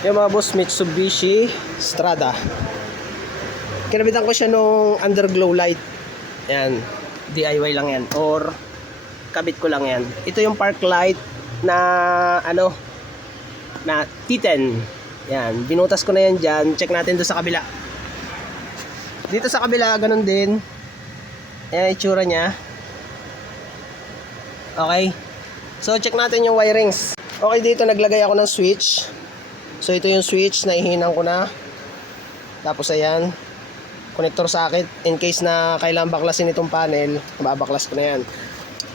Yung mga boss Mitsubishi Strada. Kinabitan ko siya nung underglow light. Yan. DIY lang yan. Or kabit ko lang yan. Ito yung park light na ano na T10. Yan. Binutas ko na yan dyan. Check natin doon sa kabila. Dito sa kabila, ganun din. Yung itsura niya. Okay. So, check natin yung wirings. Okay, dito naglagay ako ng switch. So, ito yung switch na ihinang ko na. Tapos, ayan. Connector socket. In case na kailangan baklasin itong panel, babaklas ko na yan.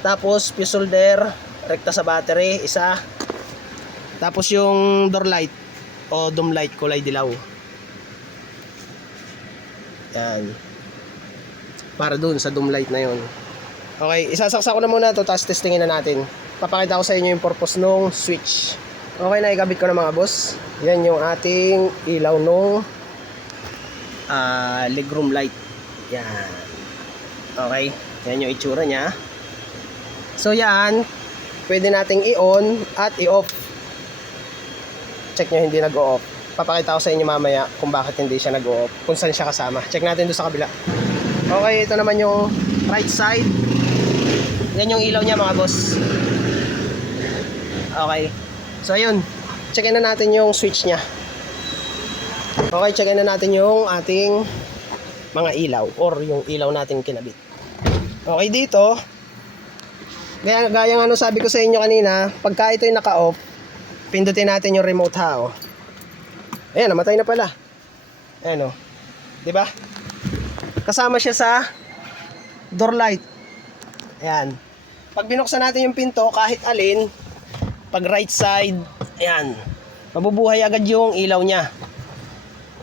Tapos, fuse holder. Rekta sa battery. Isa. Tapos, yung door light. O dome light, kulay dilaw. Yan. Para dun sa dome light na yon. Okay, isasaksak ko na muna ito tapos testingin na natin. Papakita ko sa inyo yung purpose nung switch. Okay, naikabit ko na mga boss. Yan yung ating ilaw nung ah, legroom light. Yan. Okay, yan yung itsura niya. So yan, pwede nating i-on at i-off. Check nyo hindi nag-o-off. Papakita ko sa inyo mamaya kung bakit hindi siya nag-o-off. Kung saan siya kasama. Check natin doon sa kabila. Okay, ito naman yung right side. Yan yung ilaw niya mga boss. Okay. So ayun, checkin na natin yung switch niya. Okay, checkin na natin yung ating mga ilaw or yung ilaw nating kinabit. Okay, dito, gaya, gaya nga ano sabi ko sa inyo kanina, pagka ito naka-off, pindutin natin yung remote ha, oh. Ayan, namatay na pala. Ayan, oh. 'Di ba? Kasama siya sa door light. Ayan. Pag binuksan natin yung pinto, kahit alin, pag right side, ayan, mabubuhay agad yung ilaw niya.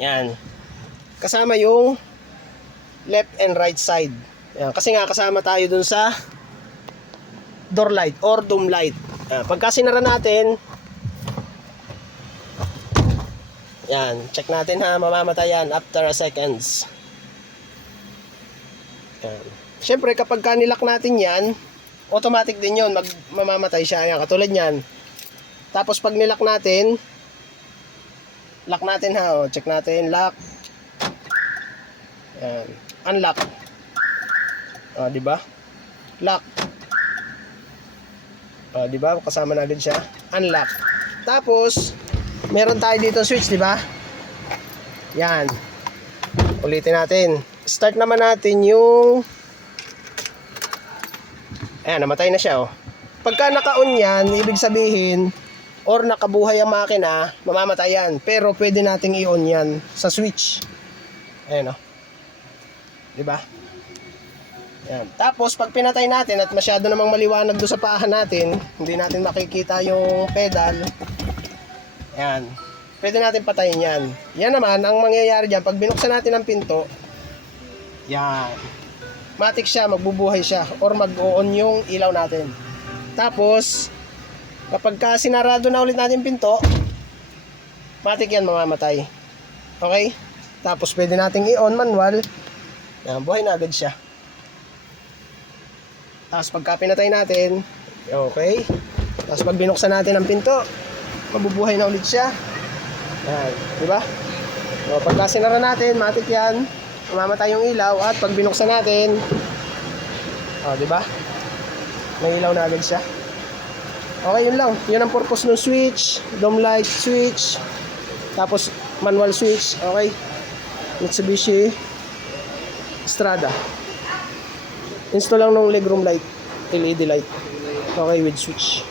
Ayan. Kasama yung left and right side. Ayan. Kasi nga kasama tayo dun sa door light or dome light. Ayan. Pagka sinara natin, yan, check natin ha, mamamatay yan after a seconds. Yan. Siyempre, kapag kanilak natin yan, automatic din yon mag mamamatay siya. Yan, katulad niyan. Tapos pag nilak natin, lock natin ha, oh. check natin, lock. Yan. Unlock. Oh, di ba? Lock. Oh, di ba? Kasama na agad siya. Unlock. Tapos, meron tayo dito switch, di ba? Yan. Ulitin natin. Start naman natin yung Ayan, namatay na siya, oh. Pagka naka-on yan, ibig sabihin, or nakabuhay ang makina, mamamatay yan. Pero pwede nating i-on yan sa switch. Ayan, oh. Diba? Ayan. Tapos, pag pinatay natin at masyado namang maliwanag doon sa paahan natin, hindi natin makikita yung pedal, Ayan. Pwede natin patayin yan. Yan naman, ang mangyayari dyan, pag binuksan natin ang pinto, yan. Matik siya, magbubuhay siya, or mag-on yung ilaw natin. Tapos, kapag ka sinarado na ulit natin pinto, matik yan mamamatay. Okay? Tapos, pwede nating i-on manual. Yan, buhay na agad siya. Tapos, pagka pinatay natin, okay? Tapos, pag binuksan natin ang pinto, mabubuhay na ulit siya. Yan, di ba? So, pagka sinara natin, matik yan, mamamatay yung ilaw at pag binuksan natin, oh, di ba? May ilaw na agad siya. Okay, yun lang. Yun ang purpose ng switch, dome light switch, tapos manual switch, okay? Mitsubishi Strada. Install lang ng legroom light, LED light. Okay, with switch.